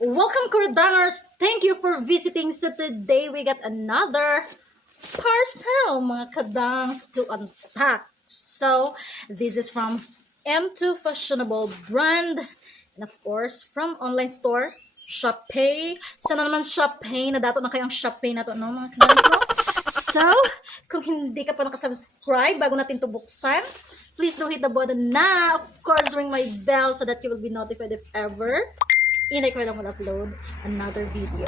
Welcome, Kuradangerz! Thank you for visiting. So today we got another parcel, mga kadangs, to unpack. So this is from M2 Fashionable brand, and of course from online store Shopee. Sana naman Shopee, na dato na kayang Shopee na to, no, mga kadangs, no? So kung hindi ka pa nakasubscribe bago natin to buksan, please do hit the button na. Of course, ring my bell so that you will be notified if ever I will upload another video.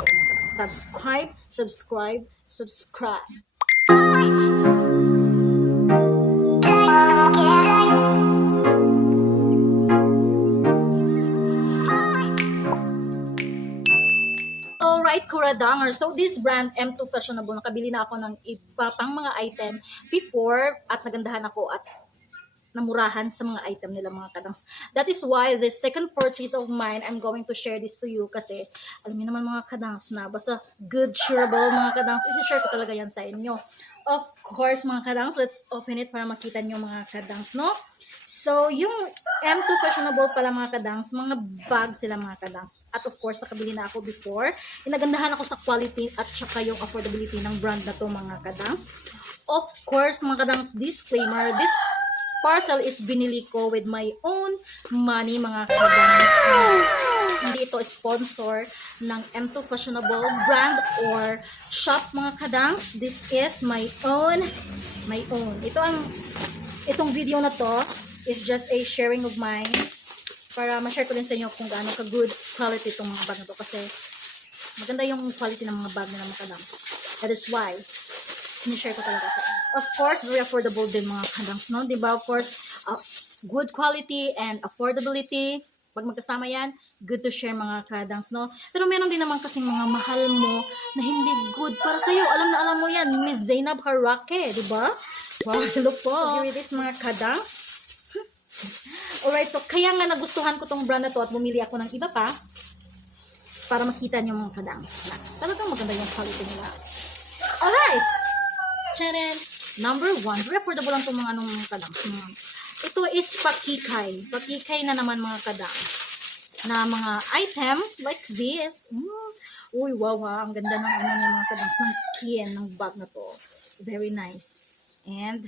Subscribe, subscribe, subscribe. Alright, Kuradangerz. So this brand, M2 Fashionable, nakabili na ako ng iba pang mga item before at nagandahan ako at namurahan sa mga item nila, mga kadangs. That is why the second purchase of mine, I'm going to share this to you kasi alam niyo naman, mga kadangs, na basta good, shareable, mga kadangs, isi-share ko talaga yan sa inyo. Of course, mga kadangs, let's open it para makita niyo, mga kadangs, no? So, yung M2 Fashionable pala, mga kadangs, mga bag sila, mga kadangs. At of course, nakabili na ako before. Inagandahan ako sa quality at saka yung affordability ng brand na to, mga kadangs. Of course, mga kadangs, disclaimer, this parcel is binili ko with my own money, mga kadangs. Hindi ito sponsor ng M2 Fashionable brand or shop, mga kadangs. This is my own. Itong video na to is just a sharing of mine para ma-share ko din sa inyo kung gaano ka good quality itong mga bag na to, kasi maganda yung quality ng mga bag nila, mga kadangs. That is why sinishare ko talaga sa inyo. Of course, very affordable din, mga kadangs, no? Diba? Of course, good quality and affordability. Pag magkasama yan, good to share, mga kadangs, no? Pero meron din naman kasing mga mahal mo na hindi good para sa'yo. Alam na alam mo yan, Miss Zainab Harake, diba? Wow, hello po. So here it is, mga kadangs. Alright, so kaya nga nagustuhan ko tong brand na to at bumili ako ng iba pa para makita nyo, mga kadangs, na talagang maganda yung quality nila. Alright! Chanen! Number 1, very affordable lang itong mga kadangs. Ito is pakikay. Pakikay na naman, mga kadangs, na mga item like this. Uy, wow, ha. Ang ganda ng niya, mga kadangs, ng skin ng bag na to. Very nice. And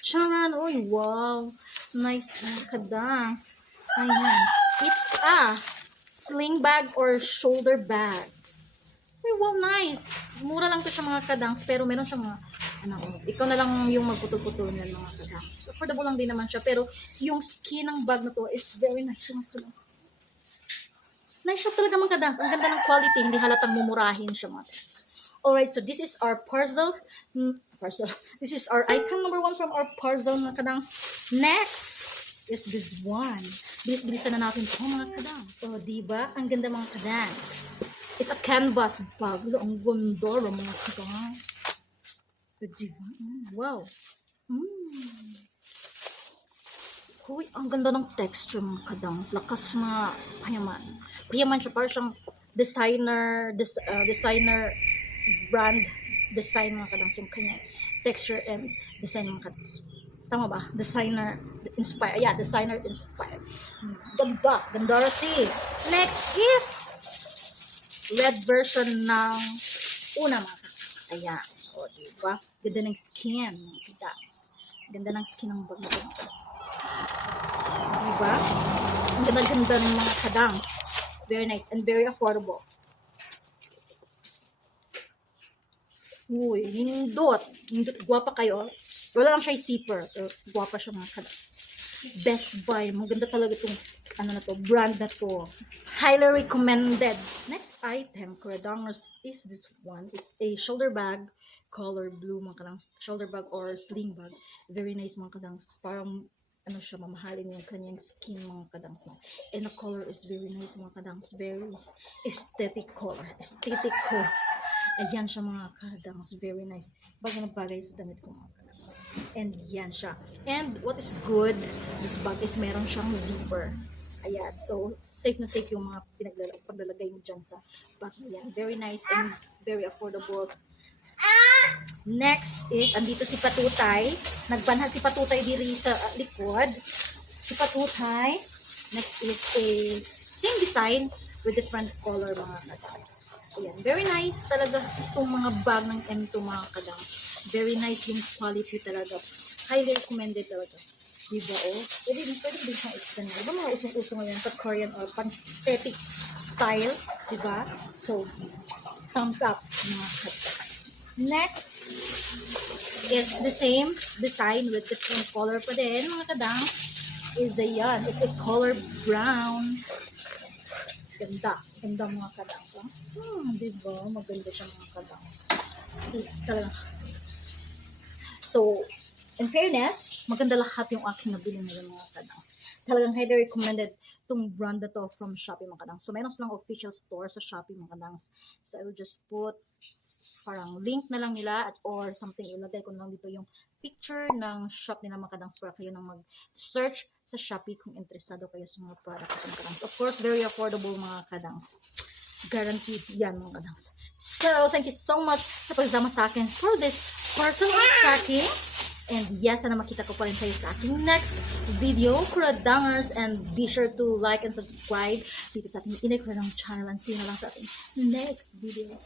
charan, uy, wow. Nice, mga kadangs. Ayan. It's a sling bag or shoulder bag. Uy, wow, nice. Mura lang to siya, mga kadangs, pero meron siyang mga ikaw na lang yung magputol-putol niyan, mga kadangs. Affordable lang din naman siya, pero yung skin ng bag na to is very nice, mga kadangs. Nice siya talaga, mga kadangs. Ang ganda ng quality, hindi halatang mumurahin siya, mga kadangs. Alright, so this is our parcel. This is our item number 1 from our parcel, mga kadangs. Next is this one. Bilis-bilisan na natin ito, mga kadangs. O, diba? Ang ganda, mga kadangs. It's a canvas bag. Ang ganda, mga kadangs. Diba? Wow. Uy, ang ganda ng texture, mga kadangs. Lakas, mga payaman. Payaman siya, parang siyang designer brand design, mga kadangs, yung kanya texture and design, mga kadangs. Tama ba? Designer inspired. Yeah, designer inspired. Ganda rasi. Next is red version ng una, mga kadangs. Ayan. O, diba? Ganda ng skin, mga kadangs. Ganda ng skin ng bag na ito, mga kadangs. Diba? Ang ganda-ganda ng mga kadangs. Very nice and very affordable. Uy, hindot. Guwapa kayo. Wala lang siya zipper. Guwapa siya, mga kadangs. Best buy. Maganda talaga itong brand na to. Highly recommended. Next item, Kuradangerz, is this one. It's a shoulder bag, color blue, mga kadangs. Shoulder bag or sling bag. Very nice, mga kadangs. Parang siya, mamahalin yung kanyang skin, mga kadangs. And the color is very nice, mga kadangs. Very aesthetic color. Aesthetic color. Ayan siya, mga kadangs. Very nice. Bagay na bagay sa damit ko, mga kadangs. And yan siya. And what is good, this bag is meron siyang zipper. Ayan. So, safe na safe yung mga paglalagay mo dyan sa bag na yan. Very nice and very affordable. Next is, andito si Patutay. Nagbanha si Patutay diri sa likod. Si Patutay. Next is a same design with different color mga kadangs. Ayan, very nice talaga itong mga bag ng M2 mga kadang. Very nice yung quality talaga. Highly recommended talaga. Diba oh? Pwede din siyang extend. Diba mga usong-uso ngayon sa Korean or pan-aesthetic style? Diba? So, thumbs up mga kadang. Next is the same design with different color pa din mga kadang. Is ayan. It's a color brown. Ganda mga kadang. Diba? Maganda siya mga kadang. Talagang. So, in fairness, maganda lahat yung aking nabili ngayon mga kadang. Talagang highly recommended itong brand na to from Shopee mga kadang. So, mayroon silang official store sa Shopee mga kadang. So, I will just put parang link na lang nila at or something. Ilagay ko na lang dito yung picture ng shop nila mga kadang para kayo nang mag-search sa Shopee kung interesado kayo sa mga product mga kadang. Of course, very affordable mga kadang. Guaranteed yan mga kadang. So, thank you so much sa pagsama sa akin for this parcel unpacking. And yes, sana makita ko pa rin kayo sa aking next video, Kuradangerz. And be sure to like and subscribe dito sa aking Inay Kuradang channel. And see you na lang sa ating next video.